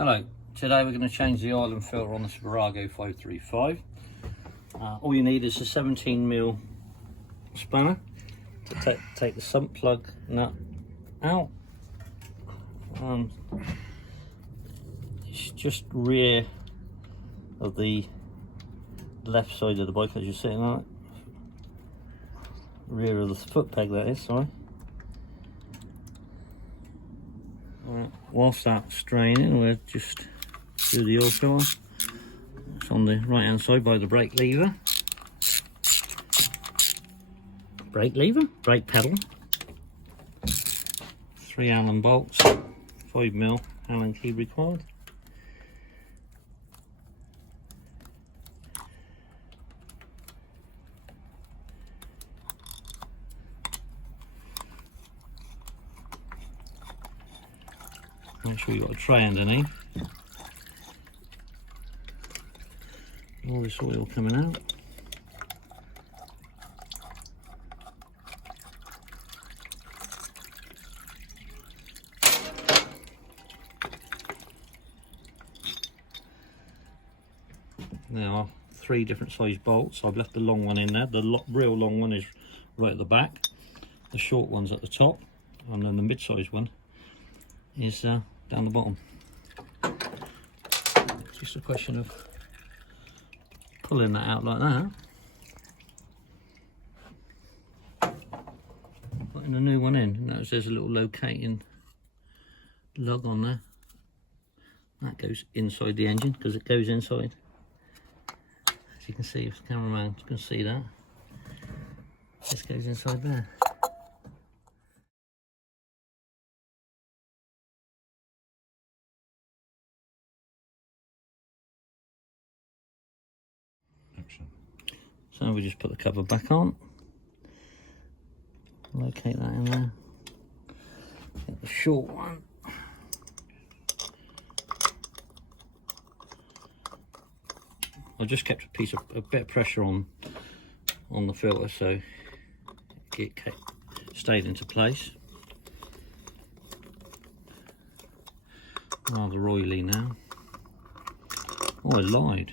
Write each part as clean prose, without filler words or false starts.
Hello, today we're going to change the oil and filter on this Virago 535. All you need is a 17mm spanner to take the sump plug nut out. It's just rear of the left side of the bike as you're sitting on it. Rear of the foot peg, that is, sorry. Whilst that's straining, we'll just do the oil filter. It's on the right hand side by the brake lever. Brake pedal. 3 Allen bolts, 5mm Allen key required. Make sure you've got a tray underneath. All this oil coming out. There are 3 different size bolts. I've left the long one in there. The real long one is right at the back. The short one's at the top, and then the mid-size one is down the bottom. It's just a question of pulling that out like that, putting a new one in. Notice there's a little locating lug on there. That goes inside the engine because it goes inside. As you can see, if the cameraman can see that, this goes inside there. So we just put the cover back on, locate that in there, take the short one, I just kept a bit of pressure on the filter so it stayed into place. Rather oily now. Oh, I lied.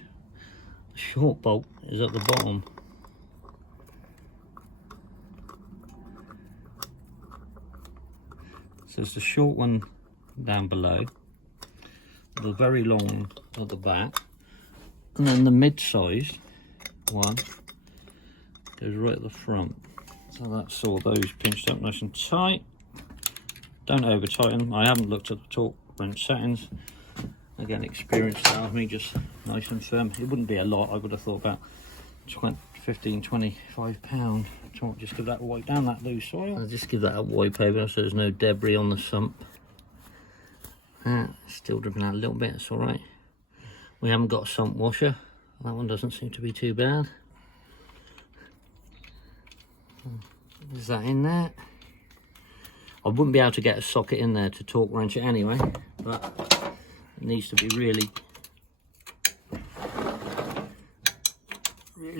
The short bolt is at the bottom. So it's the short one down below, the very long at the back, and then the mid-sized one goes right at the front. So that's all those pinched up nice and tight. Don't over tighten. I haven't looked at the torque wrench settings. Again, experience tells me just nice and firm. It wouldn't be a lot. I would have thought about 15, 25 pound. Just give that a wipe down, that loose oil. I'll just give that a wipe over so there's no debris on the sump. Still dripping out a little bit, it's alright. We haven't got a sump washer. That one doesn't seem to be too bad. Is that in there? I wouldn't be able to get a socket in there to torque wrench it anyway, but it needs to be really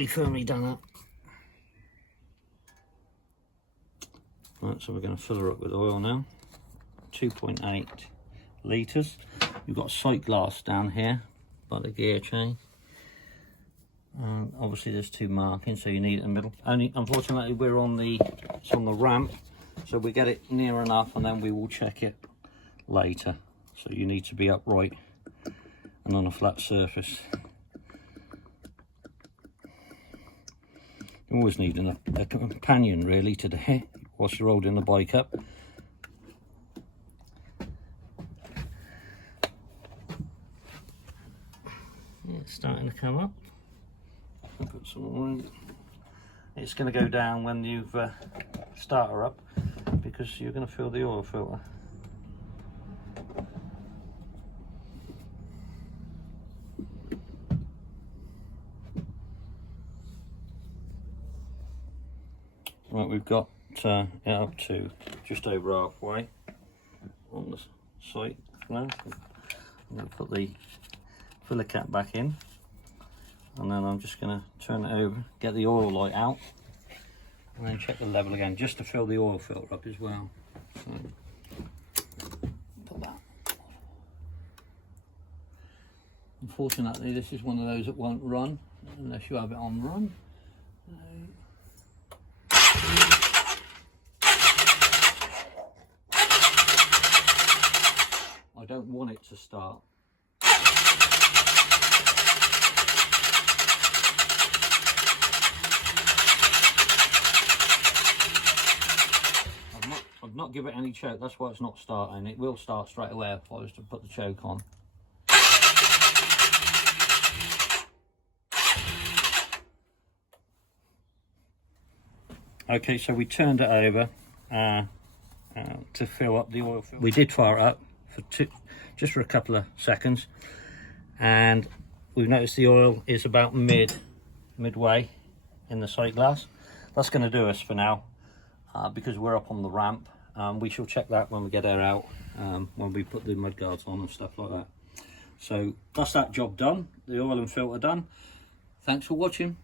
firmly done up. Right, so we're going to fill her up with oil now. 2.8 litres. We've got a sight glass down here by the gear chain. Obviously there's 2 markings, so you need it in the middle. Only unfortunately it's on the ramp, so we get it near enough and then we will check it later. So you need to be upright and on a flat surface. You always need a companion really to the hit whilst you're holding the bike up. Yeah, it's starting to come up. I'll put some more in. It's going to go down when you've start her up because you're going to fill the oil filter. Right, we've got it up to just over halfway on the sight now. I'm going to put the filler cap back in, and then I'm just going to turn it over, get the oil light out, and then check the level again, just to fill the oil filter up as well. So, put that. Unfortunately, this is one of those that won't run unless you have it on run. I don't want it to start. I've not given it any choke, that's why it's not starting. It will start straight away if I was to put the choke on. Okay, so we turned it over to fill up the oil. We did fire it up for just for a couple of seconds, and we've noticed the oil is about midway in the sight glass. That's going to do us for now, because we're up on the ramp. We shall check that when we get her out, when we put the mudguards on and stuff like that. So that's that job done, the oil and filter done. Thanks for watching.